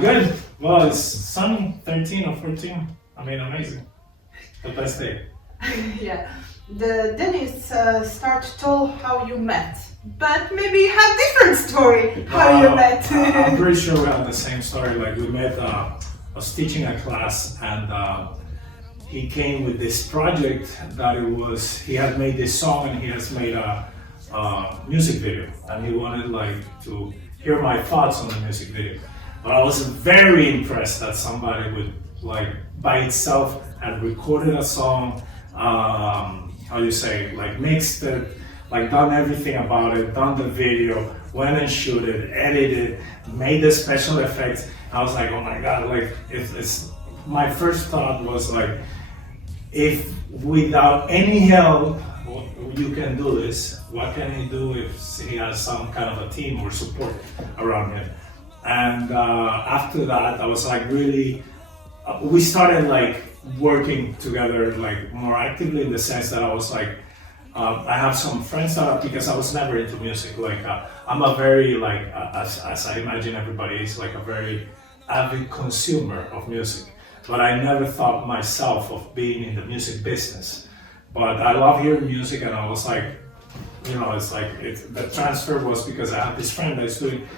Good. Well, it's sunny, 13 or 14. I mean, amazing. The best day. Yeah. Dennis start to tell how you met, but maybe you have different story how you met. I'm pretty sure we have the same story. Like we met, I was teaching a class, and he came with this project that he had made this song, and he has made a music video, and he wanted like to hear my thoughts on the music video. But I was very impressed that somebody would like by itself had recorded a song, how you say, like mixed it, like done everything about it, done the video, went and shoot it, edited, made the special effects. I was like, oh my God, like it's my first thought was like, if without any help you can do this, what can he do if he has some kind of a team or support around him? And after that, I was like really, we started like working together like more actively in the sense that I was like, I have some friends that are, because I was never into music, like I'm a very like, as I imagine everybody is, like a very avid consumer of music. But I never thought myself of being in the music business. But I love hearing music, and I was like, it's like, the transfer was because I have this friend that's doing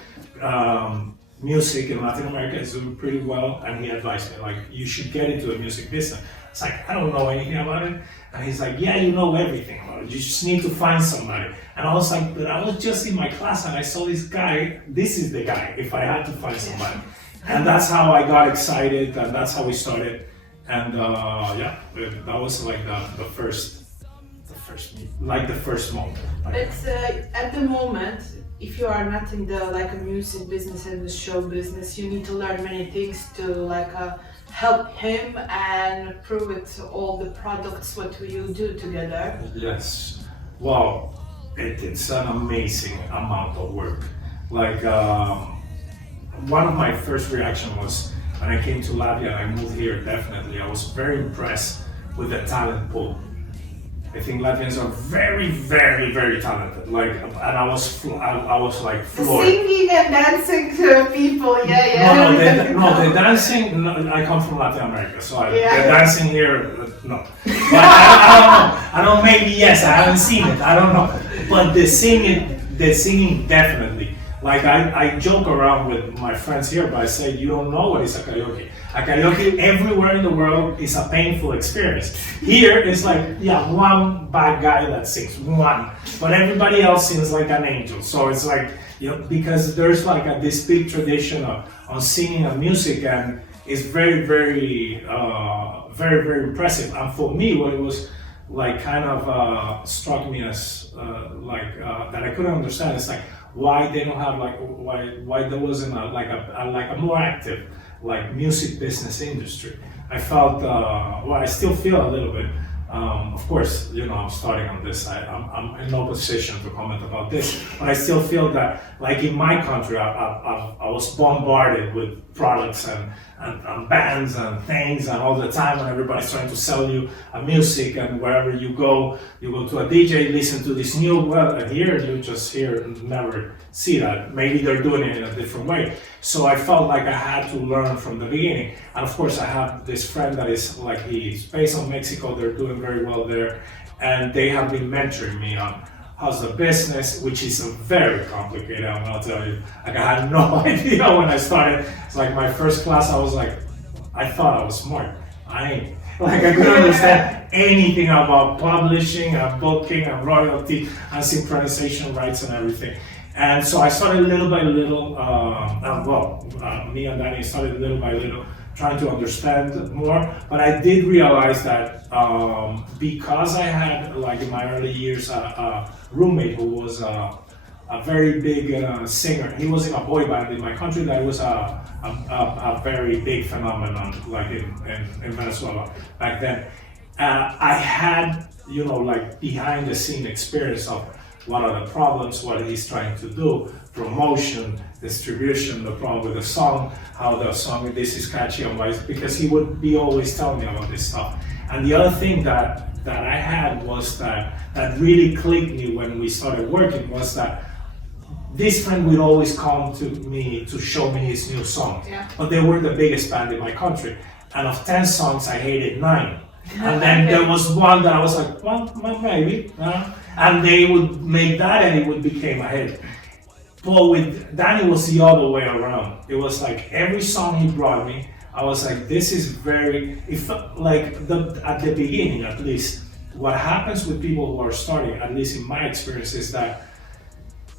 music in Latin America, is doing pretty well, and he advised me, like, you should get into the music business. It's like, I don't know anything about it. And he's like, yeah, you know everything about it. You just need to find somebody. And I was like, but I was just in my class and I saw this guy. This is the guy, if I had to find somebody. And that's how I got excited, and that's how we started. And yeah, that was like the first moment. It's at the moment, if you are not in the like a music business and the show business, you need to learn many things to like help him and prove it all the products what you do together. Yes. Well, it's an amazing amount of work. Like one of my first reaction was when I came to Latvia and I moved here. Definitely, I was very impressed with the talent pool. I think Latvians are very, very, very talented. Like, and I was like floored. Singing and dancing to people, yeah. The dancing. No, I come from Latin America, so the dancing here, no. But I don't know. Maybe yes. I haven't seen it. I don't know. But the singing definitely. Like I joke around with my friends here, but I say you don't know what is a karaoke. A karaoke everywhere in the world is a painful experience. Here it's like, one bad guy that sings, one. But everybody else sings like an angel. So it's like, because there's like this big tradition of singing and music, and it's very, very, very, very impressive. And for me, what it was like kind of struck me as that I couldn't understand. It's like, why they don't have like why there wasn't a more active like music business industry. I felt I still feel a little bit. Of course, I'm starting on this. I'm in no position to comment about this, but I still feel that, like in my country, I was bombarded with products and bands and things, and all the time when everybody's trying to sell you a music, and wherever you go to a DJ, listen to this new, and here you just never see that. Maybe they're doing it in a different way. So I felt like I had to learn from the beginning. And of course I have this friend that is like, he's based on Mexico, they're doing very well there, and they have been mentoring me on how's the business, which is very complicated, I'm gonna tell you. Like I had no idea when I started. It's like my first class, I was like, I thought I was smart. I ain't. Like I couldn't understand anything about publishing and booking and royalty and synchronization rights and everything. And so I started little by little, me and Danny started little by little trying to understand more, but I did realize that because I had, like in my early years, a roommate who was a very big singer. He was in a boy band in my country that was a very big phenomenon, like in Venezuela back then. I had, like behind the scene experience of what are the problems, what he's trying to do, promotion, distribution, the problem with the song, how the song, this is catchy and why, because he would be always telling me about this stuff. And the other thing that I had was that really clicked me when we started working was that this friend would always come to me to show me his new song. Yeah. But they were the biggest band in my country. And of 10 songs, I hated 9. And then there was one that I was like, well maybe. And they would make that and it would become a hit. But with Danny, it was the other way around. It was like every song he brought me, I was like, this is very, it felt like at the beginning at least, what happens with people who are starting, at least in my experience, is that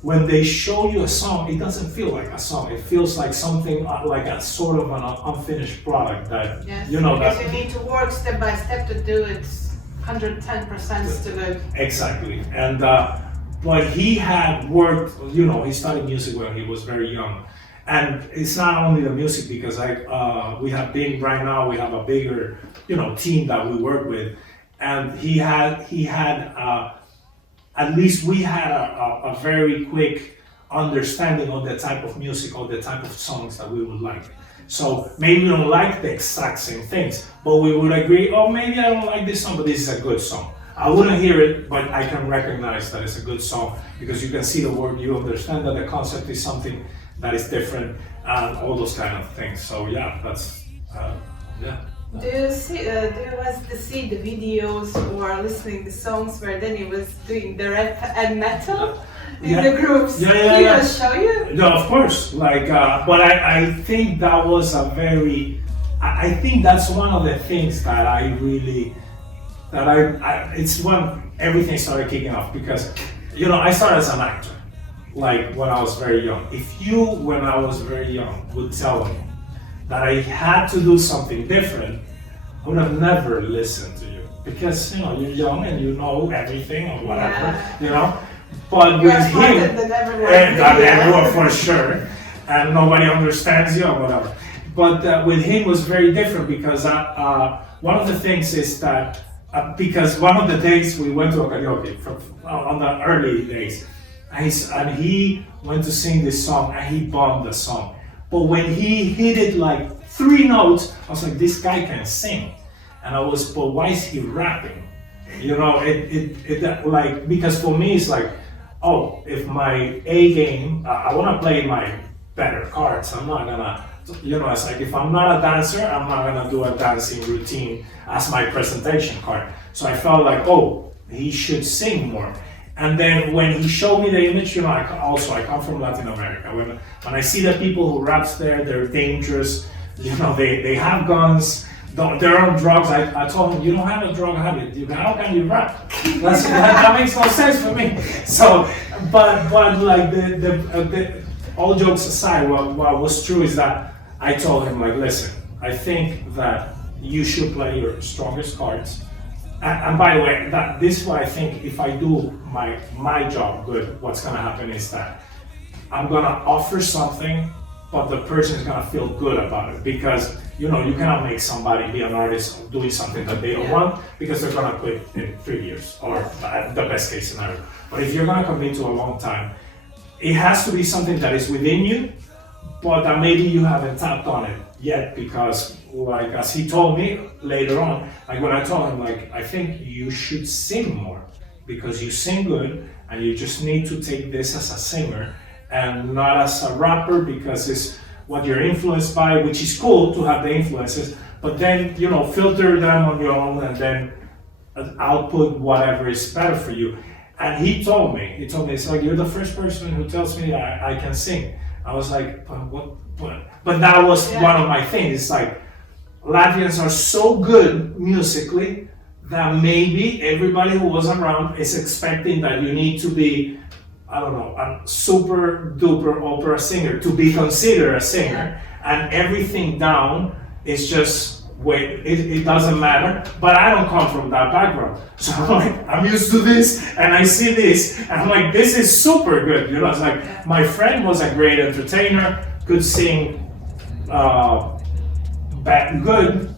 when they show you a song, it doesn't feel like a song. It feels like something like a sort of an unfinished product that, yes, you know. Because that, you need to work step by step to do it 110% to good. Exactly. And, but he had worked, you know, he started music when he was very young. And it's not only the music, because we have been, right now, we have a bigger, you know, team that we work with. And he had at least we had a very quick understanding of the type of music or the type of songs that we would like. So maybe we don't like the exact same things, but we would agree, oh, maybe I don't like this song, but this is a good song. I wouldn't hear it, but I can recognize that it's a good song because you can see the word, you understand that the concept is something that is different, and all those kind of things. So yeah, that's, yeah. Do you see the videos or listening the songs where Danny was doing the rap and metal in the groups? He will show you? No, of course. Like, but I think that was a very. I think that's one of the things that I really. It's when everything started kicking off because, you know, I started as an actor, like when I was very young. If you, when I was very young, would tell me that I had to do something different, I would have never listened to you because, you know, you're young and you know everything or whatever, you know. But with him, everyone for sure, and nobody understands you or whatever. But with him was very different because one of the things is that because one of the days we went to a karaoke on the early days, and he went to sing this song and he bombed the song. But when he hit it like 3 notes, I was like, this guy can sing. And but why is he rapping? You know, it like, because for me it's like, oh, if my A game, I want to play my better cards. I'm not gonna, you know, it's like if I'm not a dancer, I'm not gonna do a dancing routine as my presentation card. So I felt like, oh, he should sing more. And then when he showed me the image, you know, I come from Latin America. When I see the people who raps there, they're dangerous. You know, they have guns. They're on drugs. I told him, you don't have a drug habit. How can you rap? That makes no sense for me. So, but like all jokes aside, what was true is that I told him, like, listen, I think that you should play your strongest cards. And by the way, this is what I think. If I do my job good, what's gonna happen is that I'm gonna offer something, but the person is gonna feel good about it because, you know, you cannot make somebody be an artist doing something that they don't want because they're gonna quit in 3 years or the best case scenario. But if you're gonna commit to a long time, it has to be something that is within you, but that maybe you haven't tapped on it yet because, like, as he told me later on, like when I told him, like, I think you should sing more because you sing good and you just need to take this as a singer and not as a rapper because it's what you're influenced by, which is cool to have the influences, but then, you know, filter them on your own and then output whatever is better for you. And he told me, it's like, you're the first person who tells me I can sing. I was like, but that was one of my things. It's like, Latvians are so good musically that maybe everybody who was around is expecting that you need to be, I don't know, a super duper opera singer to be considered a singer, and everything down is just, wait, it doesn't matter. But I don't come from that background. So I'm like, I'm used to this, and I see this, and I'm like, this is super good. You know, it's like, my friend was a great entertainer, could sing good,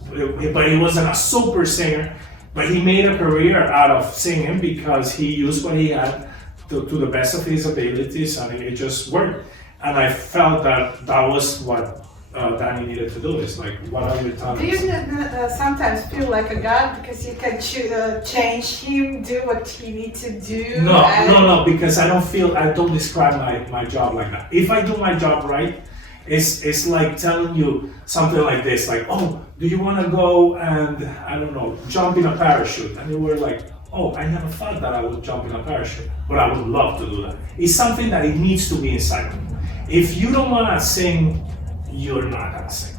but he wasn't a super singer. But he made a career out of singing because he used what he had to the best of his abilities, and it just worked. And I felt that was what Danny needed to do this. Like, what are your thoughts? Do you sometimes feel like a god because you can change him, do what he needs to do? No, because I don't describe my job like that. If I do my job right, it's like telling you something like this, like, oh, do you want to go and, I don't know, jump in a parachute? And you were like, oh, I never thought that I would jump in a parachute, but I would love to do that. It's something that it needs to be inside of me. If you don't want to sing, you're not gonna sing.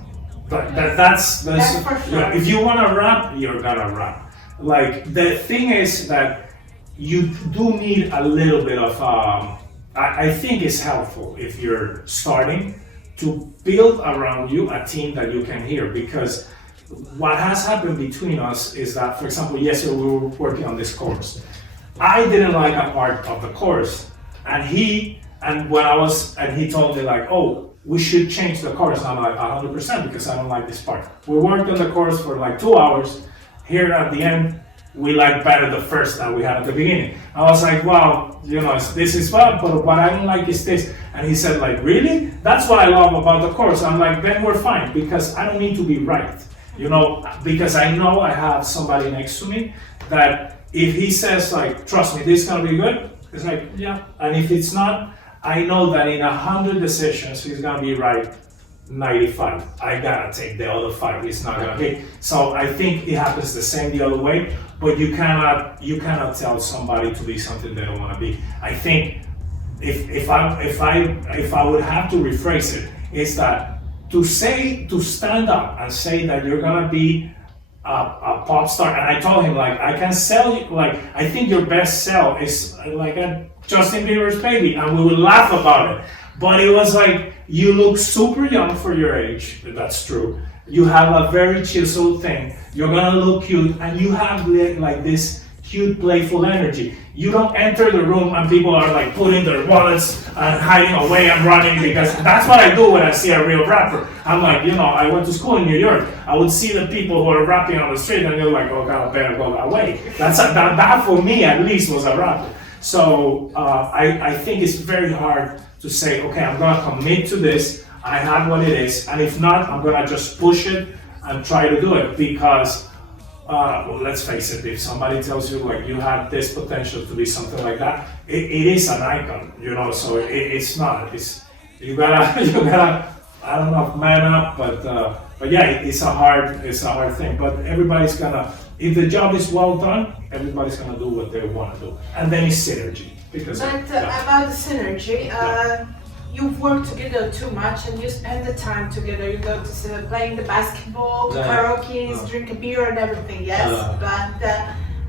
That's for sure. Yeah, if you want to rap, you're gonna rap. Like, the thing is that you do need a little bit of, I think it's helpful if you're starting to build around you a team that you can hear, because what has happened between us is that, for example, yesterday we were working on this chorus. I didn't like a part of the chorus, and he told me like, oh, we should change the chorus. And I'm like, 100%, because I don't like this part. We worked on the chorus for like 2 hours. Here at the end, we like better the first that we had at the beginning. I was like, wow, this is fun, but what I don't like is this. And he said like, really? That's what I love about the chorus. I'm like, then we're fine, because I don't need to be right. Because I know I have somebody next to me that if he says like, trust me, this is gonna be good, it's like, yeah. And if it's not, I know that in 100 decisions, he's gonna be right 95. I gotta take the other 5. He's not gonna hit. So I think it happens the same the other way, but you cannot tell somebody to be something they don't want to be. I think if I would have to rephrase it, is that to stand up and say that you're gonna be a pop star, and I told him like, I can sell you, like, I think your best sell is like a Justin Bieber's Baby, and we would laugh about it. But it was like, you look super young for your age, that's true. You have a very chiseled thing, you're gonna look cute, and you have like this cute, playful energy. You don't enter the room and people are like putting their wallets and hiding away and running, because that's what I do when I see a real rapper. I'm like, I went to school in New York. I would see the people who are rapping on the street and they're like, oh God, I better go that way. That for me at least was a rapper. So I think it's very hard to say, okay, I'm gonna commit to this, I have what it is, and if not, I'm gonna just push it and try to do it, because well, let's face it, if somebody tells you like you have this potential to be something like that, it is an icon, so it's not, you gotta, I don't know, man up, but yeah, it's a hard thing, but everybody's gonna, if the job is well done, everybody's gonna do what they want to do, and then it's synergy. About the synergy, you work together too much and you spend the time together. You go to playing the basketball, karaoke, drink a beer and everything, yes. But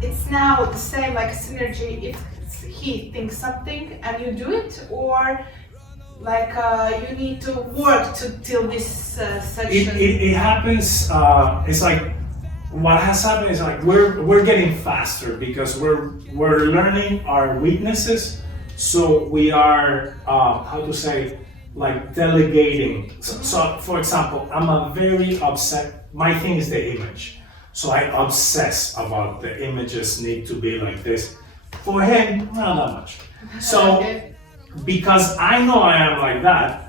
it's now the same like a synergy if he thinks something and you do it, or like you need to work till this section. It happens. It's like, what has happened is like we're getting faster because we're learning our weaknesses, so we are like delegating. So for example, I'm a very upset. My thing is the image, so I obsess about the images need to be like this. For him, not that much. So because I know I am like that,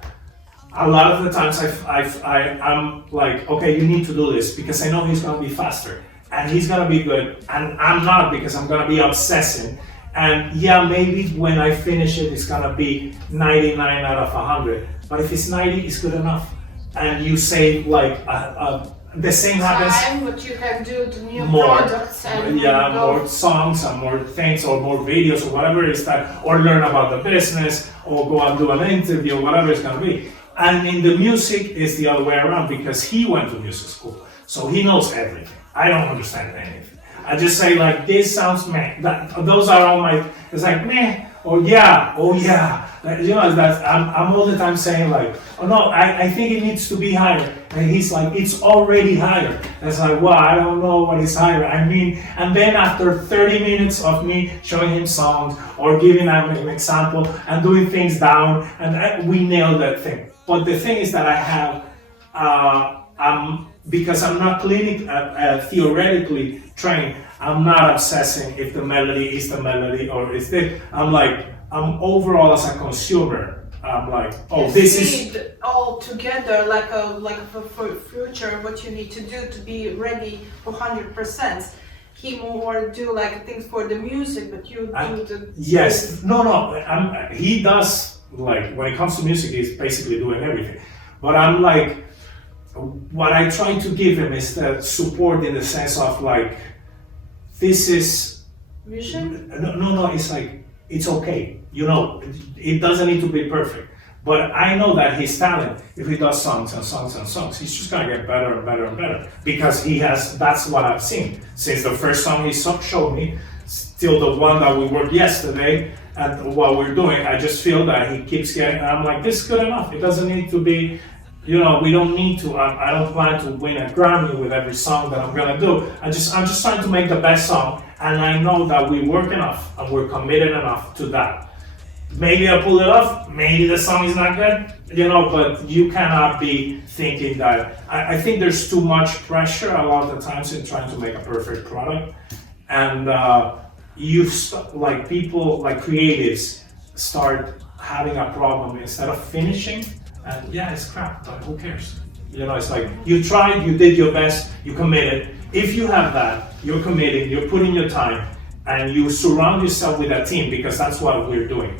a lot of the times I'm like, okay, you need to do this because I know he's gonna be faster and he's gonna be good, and I'm not, because I'm gonna be obsessing. And yeah, maybe when I finish it, it's gonna be 99 out of 100. But if it's 90, it's good enough. And you save like the same happens. Time, what you can do to new products and more songs and more things, or more videos or whatever it is that, or learn about the business, or go and do an interview, whatever it's gonna be. And in the music, it's the other way around, because he went to music school, so he knows everything. I don't understand anything. I just say like, this sounds meh. Those are all my. It's like meh. Oh yeah. That I'm all the time saying like, oh no, I think it needs to be higher, and he's like, it's already higher. And it's like, well, I don't know what is higher. I mean, and then after 30 minutes of me showing him songs or giving him an example and doing things down, and we nailed that thing. But the thing is that I have, because I'm not theoretically trained, I'm not obsessing if the melody is the melody or is this. I'm overall as a consumer, I'm like, oh, this is all together, for future, what you need to do to be ready for 100%. He more do like things for the music, but you do the... Yes, no, he does, like, when it comes to music, he's basically doing everything. But I'm like, what I try to give him is the support in the sense of like, this is... Vision? No, it's like, it's okay. You know, it doesn't need to be perfect. But I know that his talent, if he does songs and songs and songs, he's just gonna get better and better and better. Because that's what I've seen. Since the first song he showed me, till the one that we worked yesterday, and what we're doing, I just feel that he keeps getting, and I'm like, this is good enough. It doesn't need to be, you know, we don't need to, I don't plan to win a Grammy with every song that I'm gonna do. I'm just trying to make the best song, and I know that we work enough, and we're committed enough to that. Maybe I pull it off, maybe the song is not good, you know, but you cannot be thinking that. I think there's too much pressure a lot of the times in trying to make a perfect product. And like people, like creatives, start having a problem instead of finishing. And yeah, it's crap, but who cares? You know, it's like, you tried, you did your best, you committed. If you have that, you're committing, you're putting your time, and you surround yourself with a team, because that's what we're doing.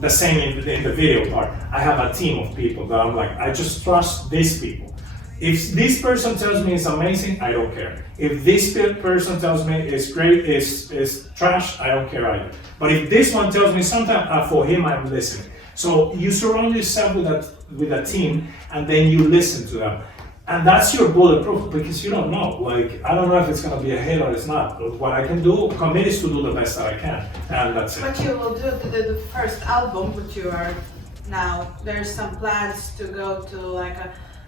The same in the video part. I have a team of people that I'm like, I just trust these people. If this person tells me it's amazing, I don't care. If this person tells me it's great, is trash, I don't care either. But if this one tells me something, for him I'm listening. So you surround yourself with a team, and then you listen to them. And that's your bulletproof, because you don't know. Like, I don't know if it's gonna be a hit or it's not. But what I can do, commit, is to do the best that I can, and that's it. But you will do the first album, but you are now, there's some plans to go to like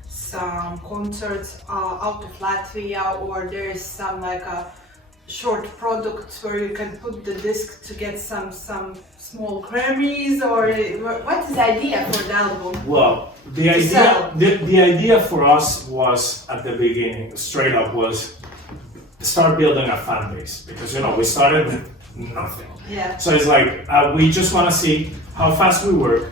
some concerts out of Latvia, or there's some like a short product where you can put the disc to get some small Grammys, or what is the idea for the album? Well, the idea for us was, at the beginning, straight up, was start building a fan base, because you know we started with nothing. Yeah. So it's like we just want to see how fast we work,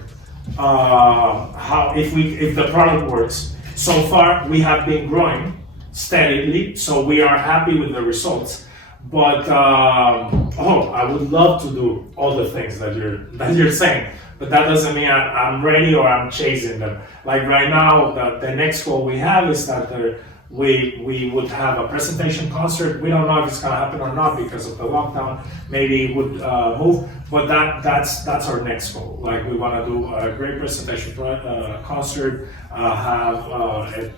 how if the product works. So far, we have been growing steadily, so we are happy with the results. But I would love to do all the things that you're saying, but that doesn't mean I'm ready or I'm chasing them. Like right now, the next goal we have is that we would have a presentation concert. We don't know if it's gonna happen or not because of the lockdown. Maybe it would move, but that's our next goal. Like, we want to do a great presentation concert, have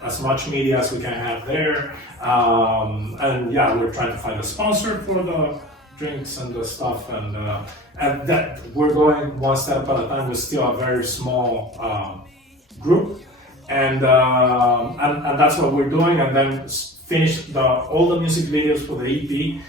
as much media as we can have there, and yeah, we're trying to find a sponsor for the drinks and the stuff, and that we're going one step at a time. We're still a very small group, and that's what we're doing, and then finish all the music videos for the EP,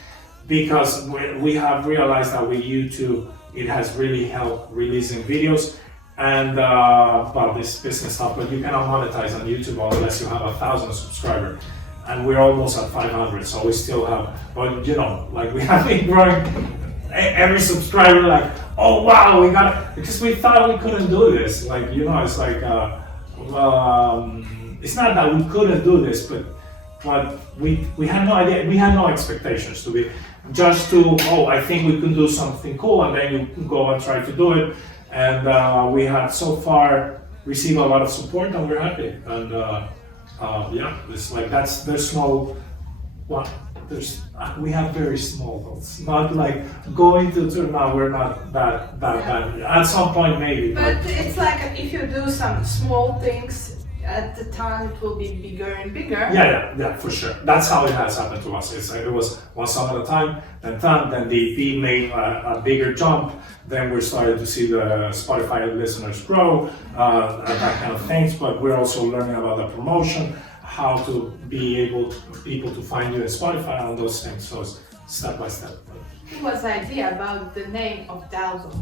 because we have realized that with YouTube it has really helped releasing videos. And about this business stuff, but you cannot monetize on YouTube unless you have 1,000 subscribers, and we're almost at 500, so we still have. But you know, like, we have been growing. Every subscriber, like, oh wow, we got it, because we thought we couldn't do this. Like, you know, it's like it's not that we couldn't do this, but we had no idea. We had no expectations to be just to I think we could do something cool, and then you go and try to do it. And we have so far received a lot of support, and we're happy. And yeah, it's like we have very small goals. Not like going to tour now. We're not that bad. At some point, maybe. But it's like, if you do some small things, at the time it will be bigger and bigger. Yeah, for sure. That's how it has happened to us. It was one song at a time, then the EP made a bigger jump. Then we started to see the Spotify listeners grow, and that kind of things. But we're also learning about the promotion, how to be able people to find you in Spotify, and those things. So it's step by step. What was the idea about the name of the album?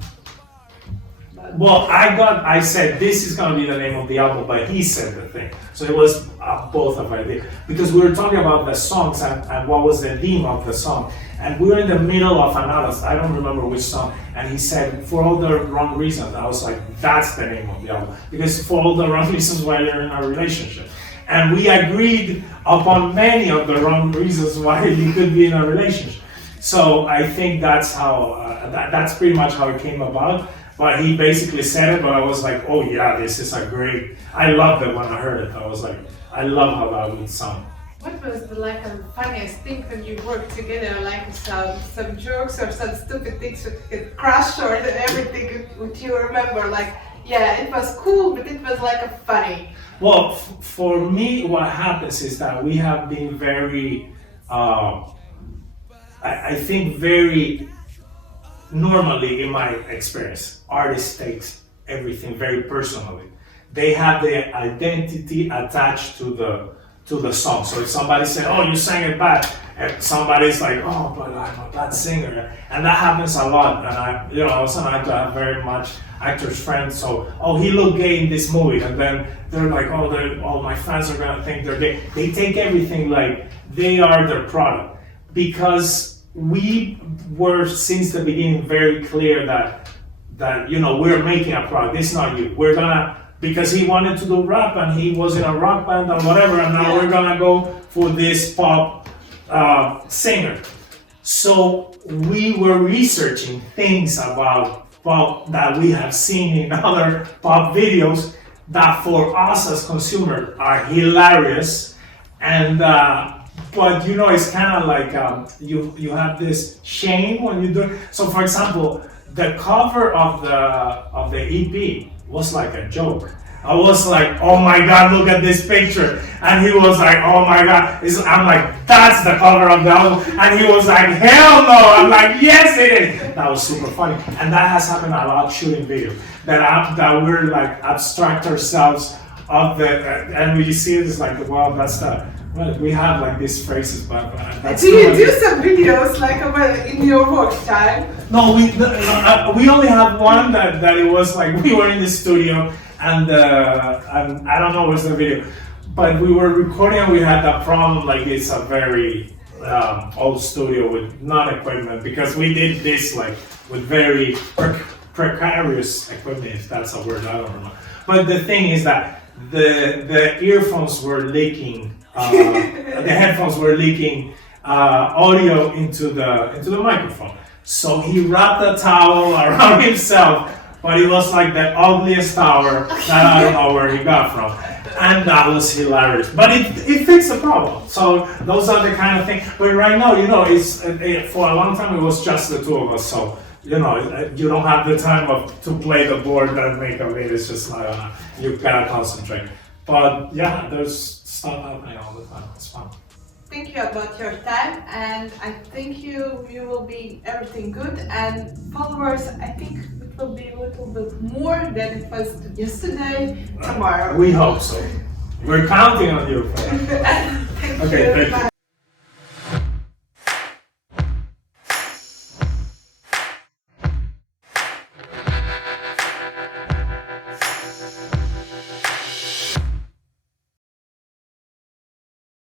Well, I said this is gonna be the name of the album, but he said the thing. So it was both of ideas, because we were talking about the songs and what was the theme of the song, and we were in the middle of another, I don't remember which song, and he said, for all the wrong reasons. I was like, that's the name of the album, because for all the wrong reasons why you're in a relationship. And we agreed upon many of the wrong reasons why you could be in a relationship. So I think that's how, that's pretty much how it came about. But he basically said it, but I was like, oh yeah, this is a great, I loved it when I heard it. I was like, I love how that would sound. What was the funniest thing when you worked together, like some jokes or some stupid things with the crush or everything? Would you remember? Like, yeah, it was cool, but it was like a funny. Well, for me, what happens is that we have been very, I think very normally in my experience, artists takes everything very personally. They have their identity attached to the song. So if somebody says, "Oh, you sang it bad," and somebody's like, "Oh, but I'm a bad singer," and that happens a lot. And I was an actor. I have very much actors friends. So, "Oh, he looked gay in this movie," and then they're like, "Oh, my fans are gonna think they're gay." They take everything like they are their product, because we were since the beginning very clear that we're making a product. This is not you. We're gonna. Because he wanted to do rap and he was in a rock band and whatever, and now we're gonna go for this pop singer. So we were researching things about pop that we have seen in other pop videos that for us as consumers are hilarious, and but it's kind of like you have this shame when you do it. So for example, the cover of the EP was like a joke. I was like, oh my God, look at this picture. And he was like, oh my God. I'm like, that's the cover of the album. And he was like, hell no. I'm like, yes it is. That was super funny. And that has happened a lot shooting video. That we're like abstract ourselves of and we see it as like, well, that's we have like these phrases, but that's do you do some videos like in your work time? No, we only have one that it was like we were in the studio and I don't know what's the video, but we were recording and we had that problem. Like it's a very old studio with non-equipment, because we did this like with very precarious equipment, if that's a word, I don't know. But the thing is that the earphones were leaking. The headphones were leaking audio into the microphone. So he wrapped a towel around himself, but it was like the ugliest towel that I don't know where he got from. And that was hilarious. But it fixed the problem. So those are the kind of things. But right now, it's for a long time it was just the two of us. So you don't have the time to play the board and make a video. It's just not you gotta concentrate. But yeah, there's stuff happening all the time. It's fun. Thank you about your time, and I think you will be everything good. And followers, I think it will be a little bit more than it was yesterday, tomorrow. We hope so. We're counting on you for that. Thank Okay, you. thank you. Bye.